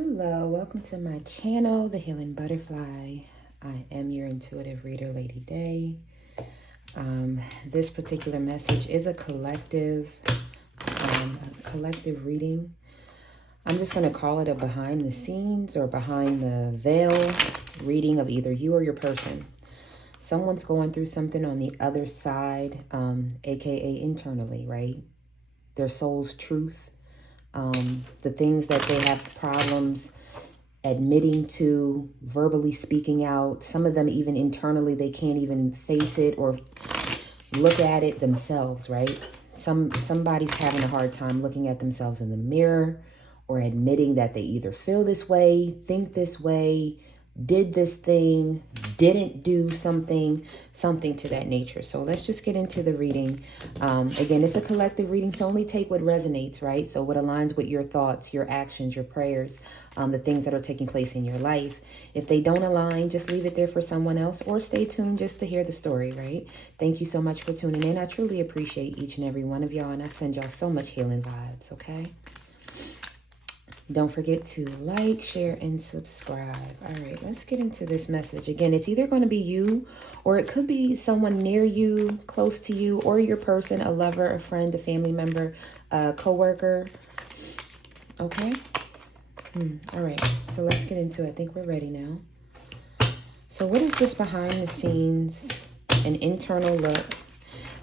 Hello, welcome to my channel, The Healing Butterfly. I am your intuitive reader, Lady Day. This particular message is a collective reading. I'm just going to call it a behind the scenes or behind the veil reading of either you or your person. Someone's going through something on the other side, aka internally, right? Their soul's truth. The things that they have problems admitting to, verbally speaking out. Some of them even internally, they can't even face it or look at it themselves, right? Somebody's having a hard time looking at themselves in the mirror or admitting that they either feel this way, think this way, did this thing, didn't do something to that nature. So let's just get into the reading. Again, it's a collective reading, so only take what resonates, right? So what aligns with your thoughts, your actions, your prayers, the things that are taking place in your life. If they don't align, just leave it there for someone else or stay tuned just to hear the story, right? Thank you so much for tuning in. I truly appreciate each and every one of y'all, and I send y'all so much healing vibes, okay? Don't forget to like, share, and subscribe. All right, let's get into this message. Again, it's either going to be you or it could be someone near you, close to you, or your person, a lover, a friend, a family member, a coworker. Okay? All right, so let's get into it. I think we're ready now. So what is this behind the scenes, an internal look?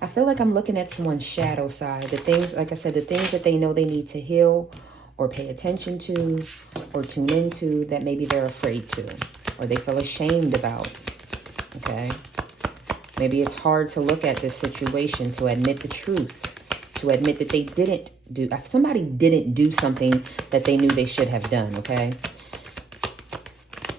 I feel like I'm looking at someone's shadow side. The things, like I said, the things that they know they need to heal or pay attention to or tune into that maybe they're afraid to or they feel ashamed about, okay? Maybe it's hard to look at this situation, to admit the truth, to admit that they didn't do, if somebody didn't do something that they knew they should have done, okay?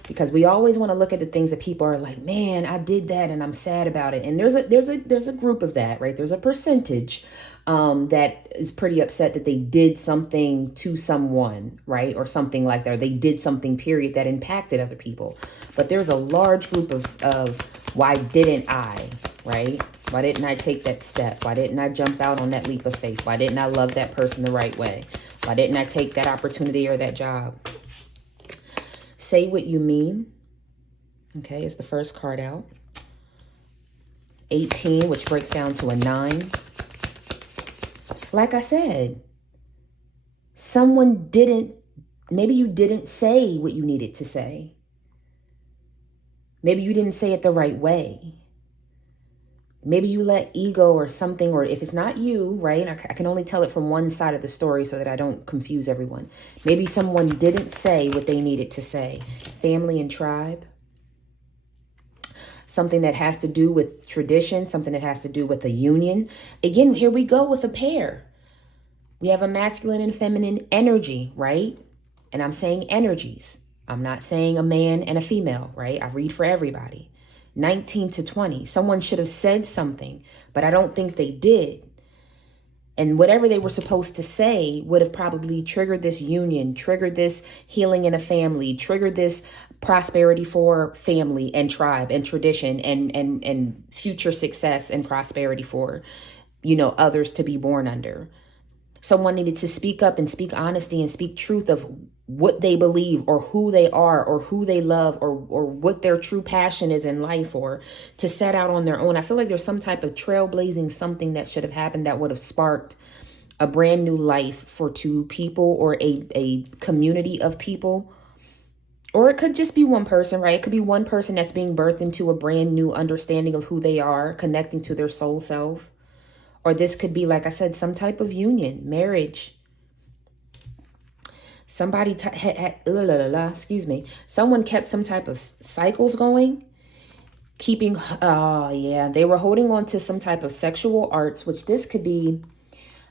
Because we always want to look at the things that people are like, man, I did that and I'm sad about it. And there's a group of that, right? There's a percentage that is pretty upset that they did something to someone, right? Or something like that. Or they did something, period, that impacted other people. But there's a large group of why didn't I, right? Why didn't I take that step? Why didn't I jump out on that leap of faith? Why didn't I love that person the right way? Why didn't I take that opportunity or that job? Say what you mean. Okay, it's the first card out. 18, which breaks down to a 9. Like I said, someone didn't, maybe you didn't say what you needed to say. Maybe you didn't say it the right way. Maybe you let ego or something, or if it's not you, right? I can only tell it from one side of the story so that I don't confuse everyone. Maybe someone didn't say what they needed to say. Family and tribe. Something that has to do with tradition, something that has to do with a union. Again, here we go with a pair. We have a masculine and feminine energy, right? And I'm saying energies. I'm not saying a man and a female, right? I read for everybody. 19 to 20. Someone should have said something, but I don't think they did. And whatever they were supposed to say would have probably triggered this union, triggered this healing in a family, triggered this prosperity for family and tribe and tradition and future success and prosperity for, others to be born under. Someone needed to speak up and speak honesty and speak truth of what they believe or who they are or who they love or what their true passion is in life, or to set out on their own. I feel like there's some type of trailblazing something that should have happened that would have sparked a brand new life for two people or a community of people. Or it could just be one person, right? It could be one person that's being birthed into a brand new understanding of who they are, connecting to their soul self. Or this could be, like I said, some type of union, marriage. Somebody, someone kept some type of cycles going, they were holding on to some type of sexual arts, which this could be,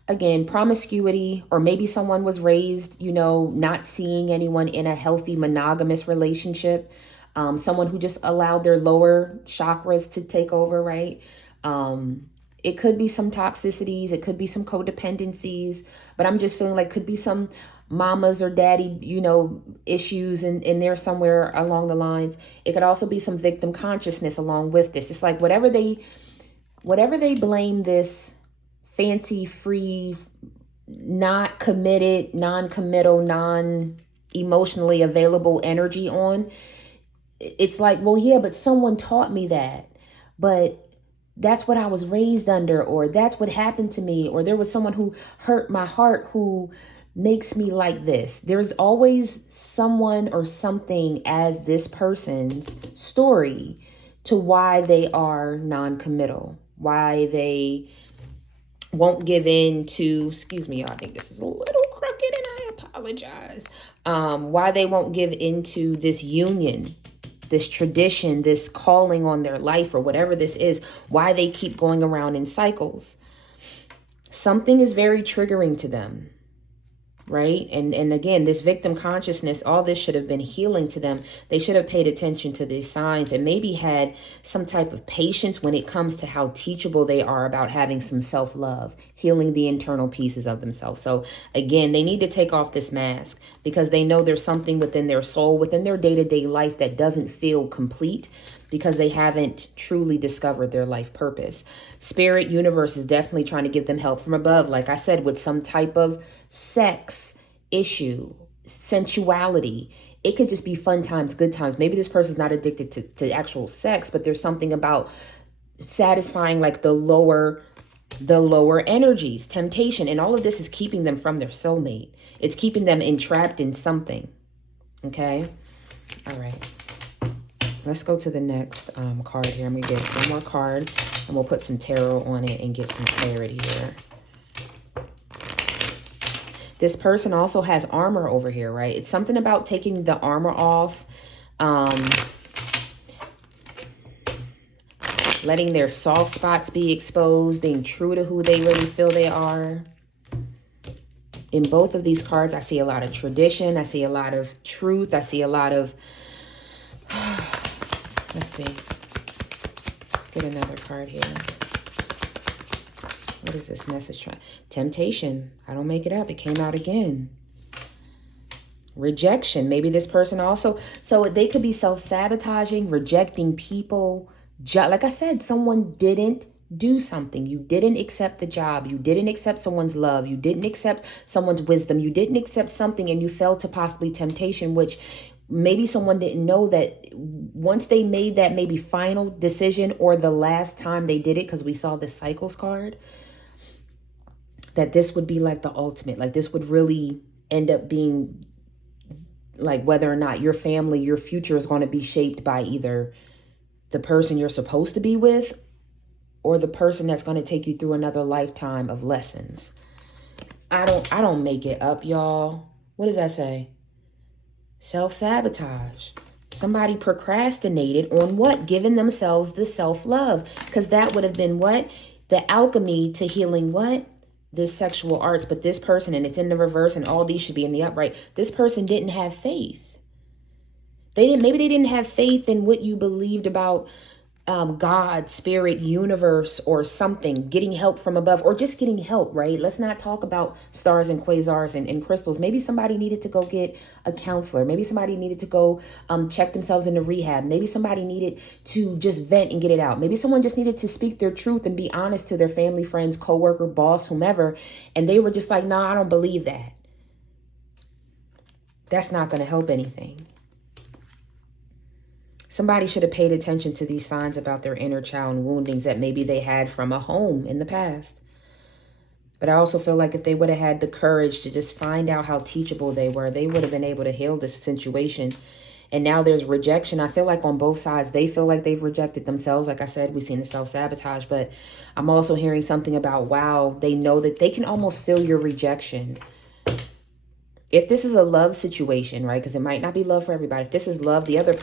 again, promiscuity, or maybe someone was raised, not seeing anyone in a healthy monogamous relationship. Someone who just allowed their lower chakras to take over, right? It could be some toxicities. It could be some codependencies, but I'm just feeling like could be some mamas or daddy, issues in there somewhere along the lines. It could also be some victim consciousness along with this. It's like whatever they blame this fancy, free, not committed, non-committal, emotionally available energy on, it's like, well, yeah, but someone taught me that. But that's what I was raised under, or that's what happened to me, or there was someone who hurt my heart who makes me like this. There's always someone or something as this person's story to why they are non-committal, why they won't give in to, excuse me, y'all, I think this is a little crooked and I apologize. Why they won't give into this union, this tradition, this calling on their life, or whatever this is, why they keep going around in cycles. Something is very triggering to them, right? And again, this victim consciousness, all this should have been healing to them. They should have paid attention to these signs and maybe had some type of patience when it comes to how teachable they are about having some self-love, healing the internal pieces of themselves. So again, they need to take off this mask because they know there's something within their soul, within their day-to-day life that doesn't feel complete because they haven't truly discovered their life purpose. Spirit universe is definitely trying to give them help from above, like I said, with some type of sex issue, sensuality. It could just be fun times, good times. Maybe this person's not addicted to actual sex, but there's something about satisfying like the lower energies, temptation, and all of this is keeping them from their soulmate. It's keeping them entrapped in something. Okay. All right. Let's go to the next card here. I'm going to get one more card and we'll put some tarot on it and get some clarity here. This person also has armor over here, right? It's something about taking the armor off, letting their soft spots be exposed, being true to who they really feel they are. In both of these cards, I see a lot of tradition. I see a lot of truth. I see a lot of... Let's see. Let's get another card here. What is this message trying? Temptation. I don't make it up. It came out again. Rejection. Maybe this person also... So they could be self-sabotaging, rejecting people. Like I said, someone didn't do something. You didn't accept the job. You didn't accept someone's love. You didn't accept someone's wisdom. You didn't accept something and you fell to possibly temptation, which... Maybe someone didn't know that once they made that maybe final decision or the last time they did it, because we saw the cycles card, that this would be like the ultimate, like this would really end up being like whether or not your family, your future is going to be shaped by either the person you're supposed to be with or the person that's going to take you through another lifetime of lessons. I don't make it up, y'all. What does that say? Self-sabotage. Somebody procrastinated on what? Giving themselves the self-love. Because that would have been what? The alchemy to healing what? This sexual arts. But this person, and it's in the reverse, and all these should be in the upright. This person didn't have faith. Maybe they didn't have faith in what you believed about God, spirit, universe, or something, getting help from above, or just getting help, right? Let's not talk about stars and quasars and crystals. Maybe somebody needed to go get a counselor. Maybe somebody needed to go check themselves into rehab. Maybe somebody needed to just vent and get it out. Maybe someone just needed to speak their truth and be honest to their family, friends, coworker, boss, whomever. And they were just like, no, I don't believe that. That's not going to help anything. Somebody should have paid attention to these signs about their inner child and woundings that maybe they had from a home in the past. But I also feel like if they would have had the courage to just find out how teachable they were, they would have been able to heal this situation. And now there's rejection. I feel like on both sides, they feel like they've rejected themselves. Like I said, we've seen the self-sabotage, but I'm also hearing something about, wow, they know that they can almost feel your rejection. If this is a love situation, right? Because it might not be love for everybody. If this is love, the other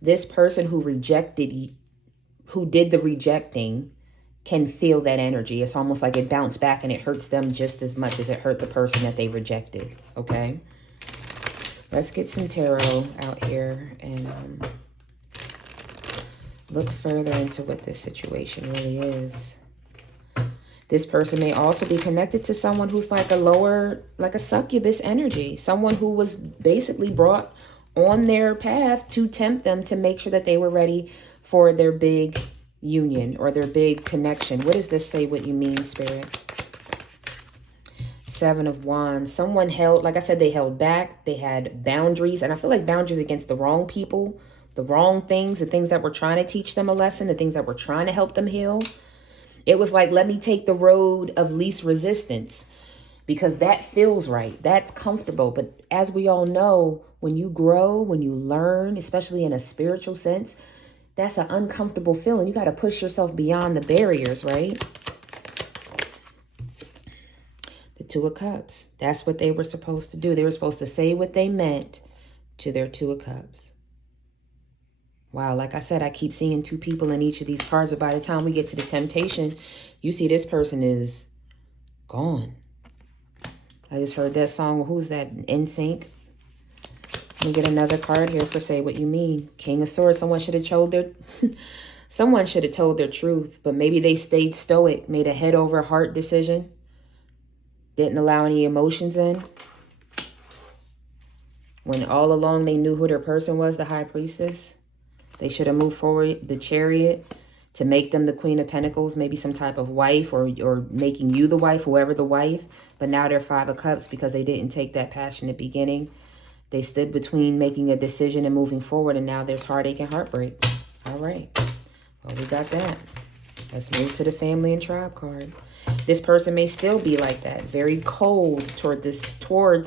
this person who rejected, who did the rejecting, can feel that energy. It's almost like it bounced back and it hurts them just as much as it hurt the person that they rejected. Okay. Let's get some tarot out here and look further into what this situation really is. This person may also be connected to someone who's like a lower, like a succubus energy. Someone who was basically brought on their path to tempt them to make sure that they were ready for their big union or their big connection. What does this say what you mean, Spirit? Seven of Wands. Someone held, like I said, they held back. They had boundaries. And I feel like boundaries against the wrong people, the wrong things, the things that were trying to teach them a lesson, the things that were trying to help them heal. It was like, let me take the road of least resistance because that feels right. That's comfortable. But as we all know, when you grow, when you learn, especially in a spiritual sense, that's an uncomfortable feeling. You got to push yourself beyond the barriers, right? The Two of Cups. That's what they were supposed to do. They were supposed to say what they meant to their Two of Cups. Wow, like I said, I keep seeing two people in each of these cards, but by the time we get to the Temptation, you see this person is gone. I just heard that song. Who's that? NSYNC. Let me get another card here for Say What You Mean. King of Swords. Someone should have told their someone should have told their truth, but maybe they stayed stoic, made a head over heart decision, didn't allow any emotions in. When all along they knew who their person was, the High Priestess. They should have moved forward, the Chariot, to make them the Queen of Pentacles, maybe some type of wife or making you the wife, whoever the wife. But now they're Five of Cups because they didn't take that passionate beginning. They stood between making a decision and moving forward, and now there's heartache and heartbreak. All right. Well, we got that. Let's move to the Family and Tribe card. This person may still be like that, very cold towards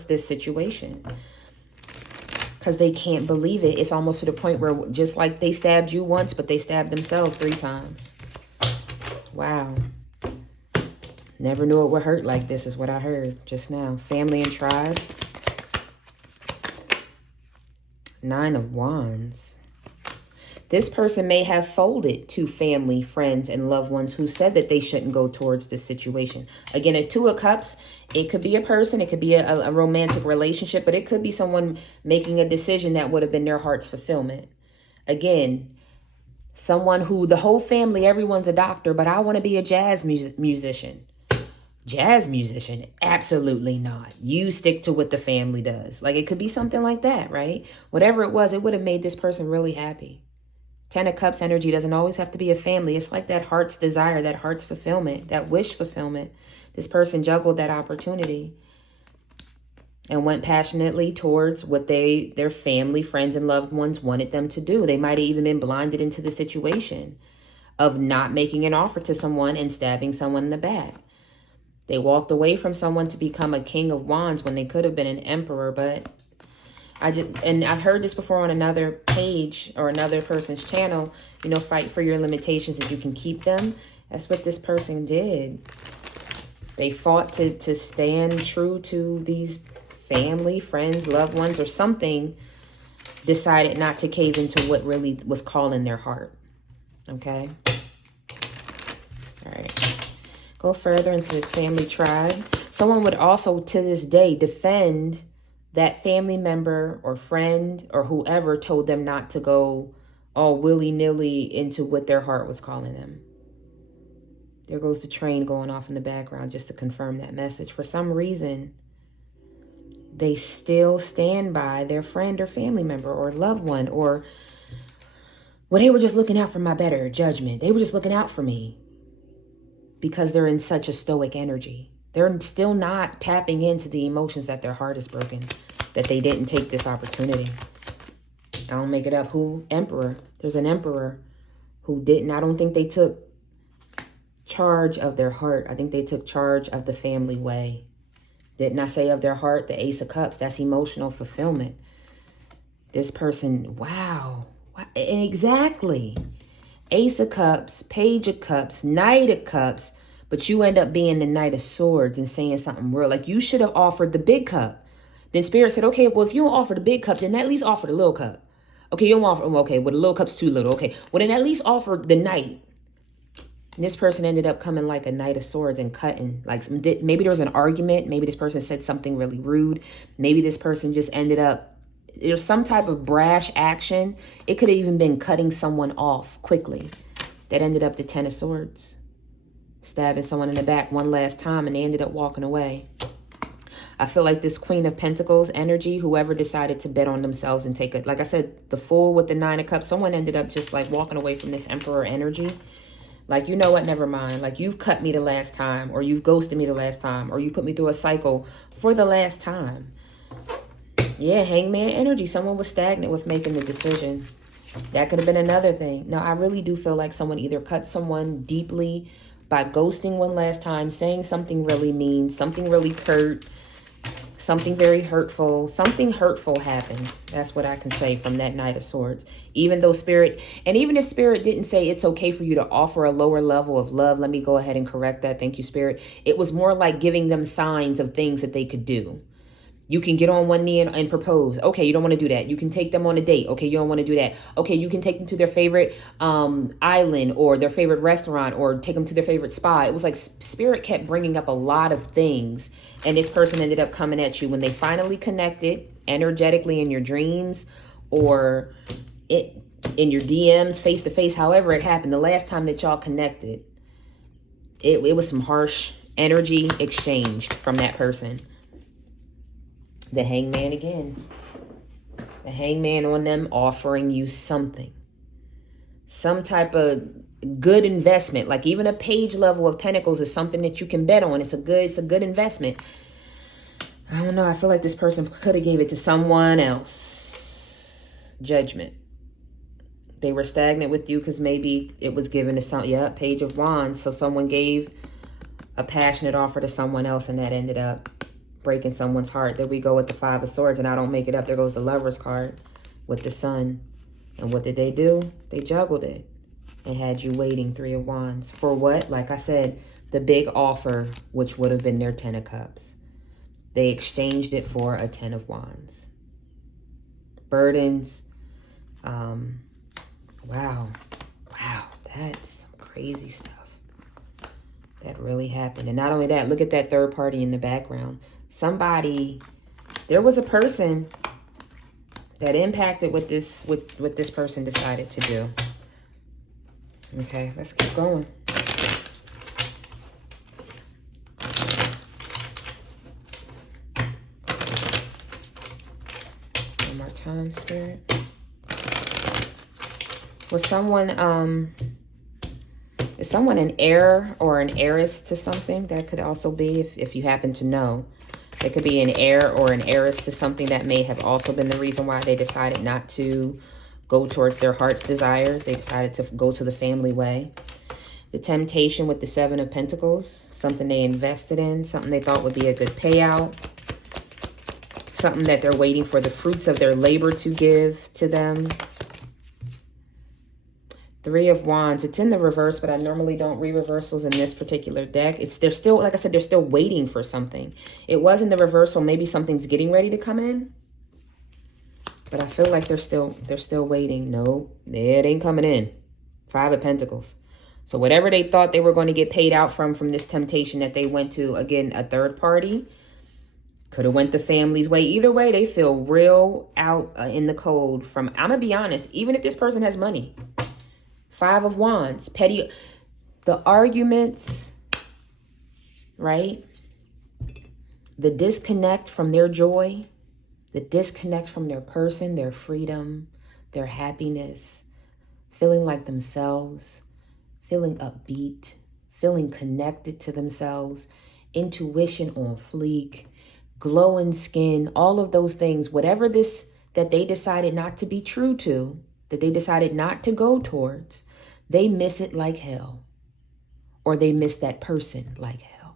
this situation. Because they can't believe it. It's almost to the point where just like they stabbed you once, but they stabbed themselves 3 times. Wow. Never knew it would hurt like this is what I heard just now. Family and Tribe. 9 of Wands. This person may have folded to family, friends, and loved ones who said that they shouldn't go towards this situation. Again, a Two of Cups, it could be a person, it could be a romantic relationship, but it could be someone making a decision that would have been their heart's fulfillment. Again, someone who the whole family, everyone's a doctor, but I want to be a jazz musician. Jazz musician? Absolutely not. You stick to what the family does. Like, it could be something like that, right? Whatever it was, it would have made this person really happy. 10 of Cups energy doesn't always have to be a family. It's like that heart's desire, that heart's fulfillment, that wish fulfillment. This person juggled that opportunity and went passionately towards what their family, friends, and loved ones wanted them to do. They might have even been blinded into the situation of not making an offer to someone and stabbing someone in the back. They walked away from someone to become a King of Wands when they could have been an Emperor, but and I've heard this before on another page or another person's channel, you know, fight for your limitations if you can keep them. That's what this person did. They fought to stand true to these family, friends, loved ones, or something, decided not to cave into what really was calling their heart. Okay? All right. Go further into this family tribe. Someone would also, to this day, defend that family member or friend or whoever told them not to go all willy-nilly into what their heart was calling them. There goes the train going off in the background just to confirm that message. For some reason, they still stand by their friend or family member or loved one, or, well, they were just looking out for my better judgment. They were just looking out for me because they're in such a stoic energy. They're still not tapping into the emotions that their heart is broken, that they didn't take this opportunity. I don't make it up. Who? Emperor. There's an Emperor who didn't. I don't think they took charge of their heart. I think they took charge of the family way. Didn't I say of their heart? The Ace of Cups. That's emotional fulfillment. This person, wow. Exactly. Ace of Cups, Page of Cups, Knight of Cups, but you end up being the Knight of Swords and saying something real. Like, you should have offered the big cup. Then Spirit said, okay, well, if you don't offer the big cup, then at least offer the little cup. Okay, you don't offer, okay, well, the little cup's too little. Okay, well, then at least offer the Knight. And this person ended up coming like a Knight of Swords and cutting. Like, maybe there was an argument. Maybe this person said something really rude. Maybe this person just ended up, there's some type of brash action. It could have even been cutting someone off quickly. That ended up the 10 of Swords. Stabbing someone in the back one last time, and they ended up walking away. I feel like this Queen of Pentacles energy, whoever decided to bet on themselves and take it, like I said, the Fool with the 9 of Cups, someone ended up just like walking away from this Emperor energy. Like, you know what, never mind. Like, you've cut me the last time, or you've ghosted me the last time, or you put me through a cycle for the last time. Yeah, hangman energy. Someone was stagnant with making the decision. That could have been another thing. No, I really do feel like someone either cut someone deeply by ghosting one last time, saying something really mean, something really hurt, something very hurtful. Something hurtful happened. That's what I can say from that Knight of Swords. Even though Spirit, and even if Spirit didn't say it's okay for you to offer a lower level of love, let me go ahead and correct that. Thank you, Spirit. It was more like giving them signs of things that they could do. You can get on one knee and propose. Okay, you don't want to do that. You can take them on a date. Okay, you don't want to do that. Okay, you can take them to their favorite island or their favorite restaurant or take them to their favorite spa. It was like Spirit kept bringing up a lot of things. And this person ended up coming at you when they finally connected energetically in your dreams or in your DMs, face to face, however it happened. The last time that y'all connected, it was some harsh energy exchanged from that person. The hangman again. The hangman on them offering you something. Some type of good investment. Like even a page level of pentacles is something that you can bet on. It's a good investment. I don't know. I feel like this person could have gave it to someone else. Judgment. They were stagnant with you because maybe it was given to some, Page of Wands. So someone gave a passionate offer to someone else and that ended up breaking someone's heart. There we go with the Five of Swords, and I don't make it up. There goes the Lover's card with the Sun. And what did they do? They juggled it. They had you waiting. Three of Wands. For what? Like I said, the big offer, which would have been their Ten of Cups. They exchanged it for a Ten of Wands. Burdens. Wow. That's some crazy stuff. That really happened. And not only that, look at that third party in the background. There was a person that impacted what this person decided to do. Okay, let's keep going. One more time, Spirit. Was someone is someone an heir or an heiress to something? That could also be, if you happen to know. It could be an heir or an heiress to something that may have also been the reason why they decided not to go towards their heart's desires. They decided to go to the family way. The temptation with the Seven of Pentacles, something they invested in, something they thought would be a good payout, something that they're waiting for the fruits of their labor to give to them. Three of Wands. It's in the reverse, but I normally don't read reversals in this particular deck. They're still, like I said, they're still waiting for something. It was in the reversal. Maybe something's getting ready to come in. But I feel like they're still waiting. No, it ain't coming in. Five of Pentacles. So whatever they thought they were going to get paid out from this temptation that they went to, again, a third party, could have went the family's way. Either way, they feel real out in the cold from, I'm going to be honest, even if this person has money. Five of Wands, petty, the arguments, right? The disconnect from their joy, the disconnect from their person, their freedom, their happiness, feeling like themselves, feeling upbeat, feeling connected to themselves, intuition on fleek, glowing skin, all of those things, whatever this that they decided not to be true to, that they decided not to go towards, they miss it like hell. Or they miss that person like hell.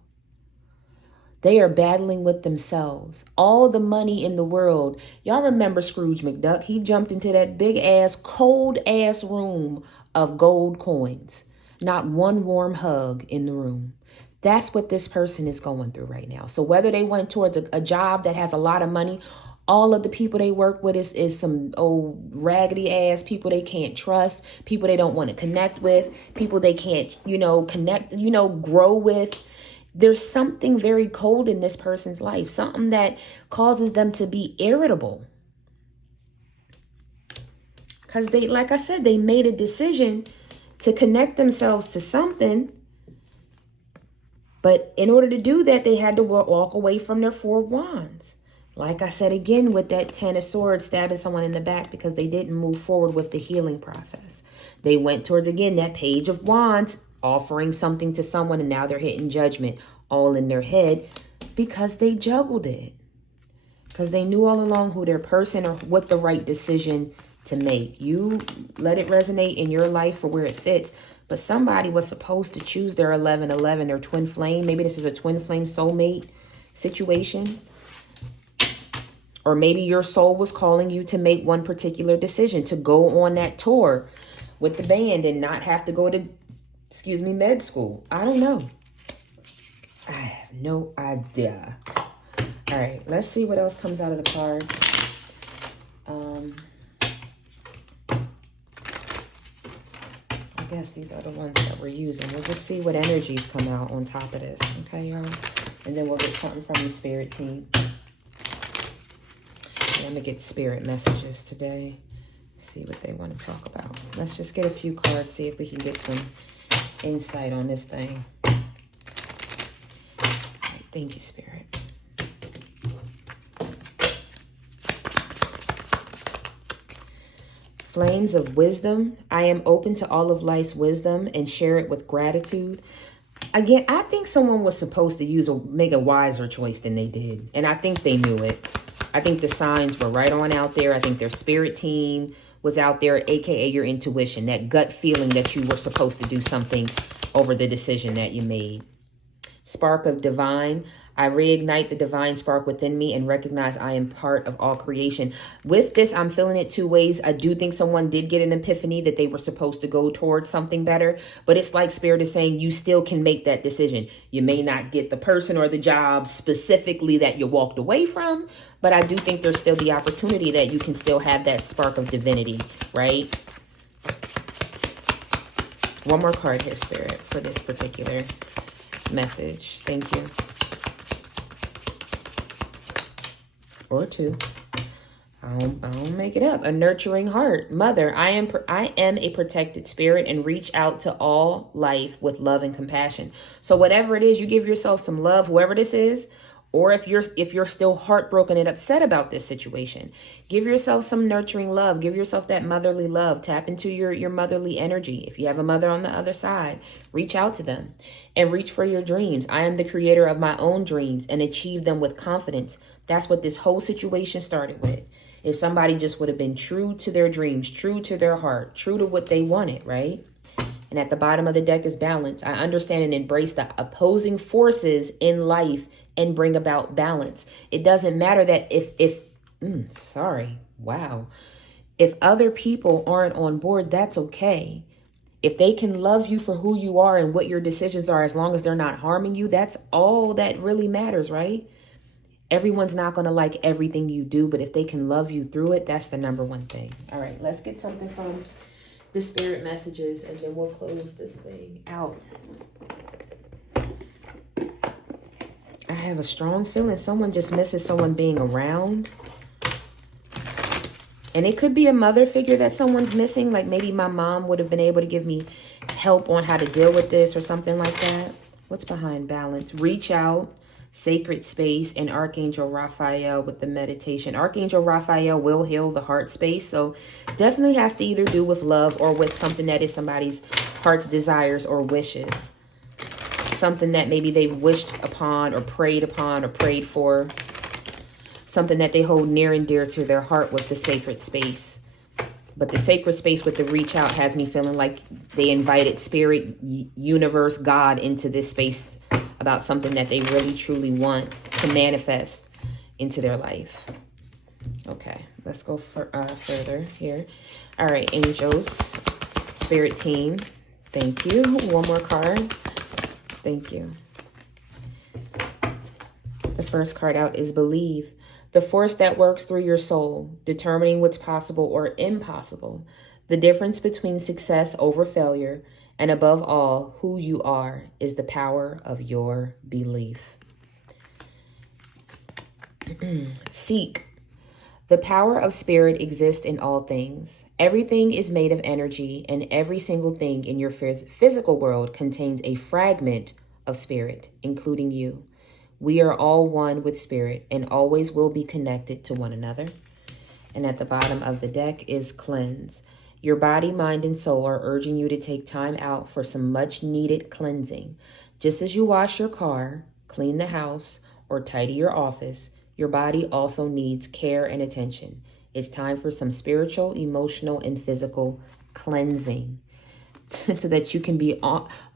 They are battling with themselves. All the money in the world. Y'all remember Scrooge McDuck? He jumped into that big ass, cold ass room of gold coins. Not one warm hug in the room. That's what this person is going through right now. So whether they went towards a job that has a lot of money, all of the people they work with is some old raggedy ass people they can't trust, people they don't want to connect with, people they can't, grow with. There's something very cold in this person's life, something that causes them to be irritable. Because they, like I said, they made a decision to connect themselves to something. But in order to do that, they had to walk away from their Four of Wands. Like I said again with that Ten of Swords, stabbing someone in the back because they didn't move forward with the healing process. They went towards, again, that Page of Wands, offering something to someone, and now they're hitting judgment all in their head because they juggled it. Because they knew all along who their person or what the right decision to make. You let it resonate in your life for where it fits. But somebody was supposed to choose their 1111, their twin flame. Maybe this is a twin flame soulmate situation. Or maybe your soul was calling you to make one particular decision, to go on that tour with the band and not have to go to, med school. I don't know. I have no idea. All right, let's see what else comes out of the card. I guess these are the ones that we're using. We'll just see what energies come out on top of this. Okay, y'all? And then we'll get something from the spirit team. I'm going to get spirit messages today. See what they want to talk about. Let's just get a few cards, see if we can get some insight on this thing. All right, thank you, Spirit. Flames of wisdom. I am open to all of life's wisdom and share it with gratitude. Again, I think someone was supposed to make a wiser choice than they did. And I think they knew it. I think the signs were right on out there. I think their spirit team was out there, aka your intuition, that gut feeling that you were supposed to do something over the decision that you made. Spark of divine. I reignite the divine spark within me and recognize I am part of all creation. With this, I'm feeling it two ways. I do think someone did get an epiphany that they were supposed to go towards something better, but it's like Spirit is saying you still can make that decision. You may not get the person or the job specifically that you walked away from, but I do think there's still the opportunity that you can still have that spark of divinity, right? One more card here, Spirit, for this particular message. Thank you. Or two. I don't make it up. A nurturing heart. Mother, I am a protected spirit and reach out to all life with love and compassion. So whatever it is, you give yourself some love, whoever this is, or if you're still heartbroken and upset about this situation, give yourself some nurturing love. Give yourself that motherly love. Tap into your motherly energy. If you have a mother on the other side, reach out to them and reach for your dreams. I am the creator of my own dreams and achieve them with confidence. That's what this whole situation started with. If somebody just would have been true to their dreams, true to their heart, true to what they wanted, right? And at the bottom of the deck is balance. I understand and embrace the opposing forces in life and bring about balance. It doesn't matter that if other people aren't on board, that's okay. If they can love you for who you are and what your decisions are, as long as they're not harming you, that's all that really matters, right? Everyone's not going to like everything you do, but if they can love you through it, that's the number one thing. All right, let's get something from the spirit messages, and then we'll close this thing out. I have a strong feeling someone just misses someone being around. And it could be a mother figure that someone's missing. Like maybe my mom would have been able to give me help on how to deal with this or something like that. What's behind balance? Reach out. Sacred space, and Archangel Raphael with the meditation. Archangel Raphael will heal the heart space. So definitely has to either do with love or with something that is somebody's heart's desires or wishes. Something that maybe they've wished upon or prayed for. Something that they hold near and dear to their heart with the sacred space. But the sacred space with the reach out has me feeling like they invited spirit, universe, God into this space about something that they really truly want to manifest into their life. Okay, let's go further here. All right, angels, spirit team, thank you. One more card. Thank you. The first card out is believe. The force that works through your soul, determining what's possible or impossible. The difference between success over failure, and above all, who you are, is the power of your belief. Seek. The power of spirit exists in all things. Everything is made of energy, and every single thing in your physical world contains a fragment of spirit, including you. We are all one with spirit and always will be connected to one another. And at the bottom of the deck is cleanse. Your body, mind, and soul are urging you to take time out for some much needed cleansing. Just as you wash your car, clean the house, or tidy your office, your body also needs care and attention. It's time for some spiritual, emotional, and physical cleansing so that you can be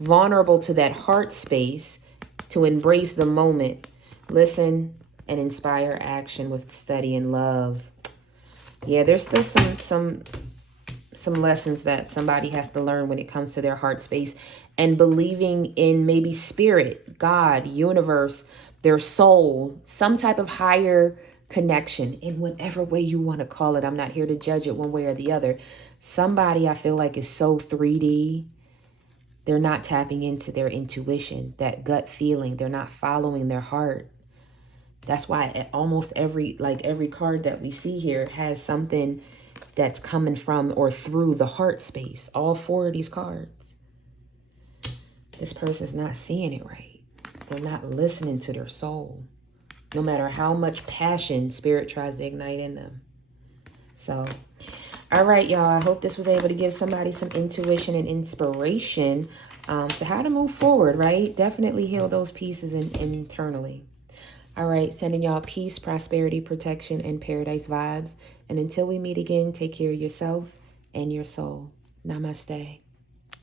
vulnerable to that heart space, to embrace the moment, listen, and inspire action with study and love. Yeah, there's still some lessons that somebody has to learn when it comes to their heart space and believing in maybe spirit, God, universe, their soul, some type of higher connection in whatever way you want to call it. I'm not here to judge it one way or the other. Somebody I feel like is so 3D. They're not tapping into their intuition, that gut feeling. They're not following their heart. That's why almost every card that we see here has something that's coming from or through the heart space. All 4 of these cards. This person's not seeing it right. They're not listening to their soul. No matter how much passion spirit tries to ignite in them. So, all right, y'all. I hope this was able to give somebody some intuition and inspiration to how to move forward, right? Definitely heal those pieces internally. All right, sending y'all peace, prosperity, protection, and paradise vibes. And until we meet again, take care of yourself and your soul. Namaste.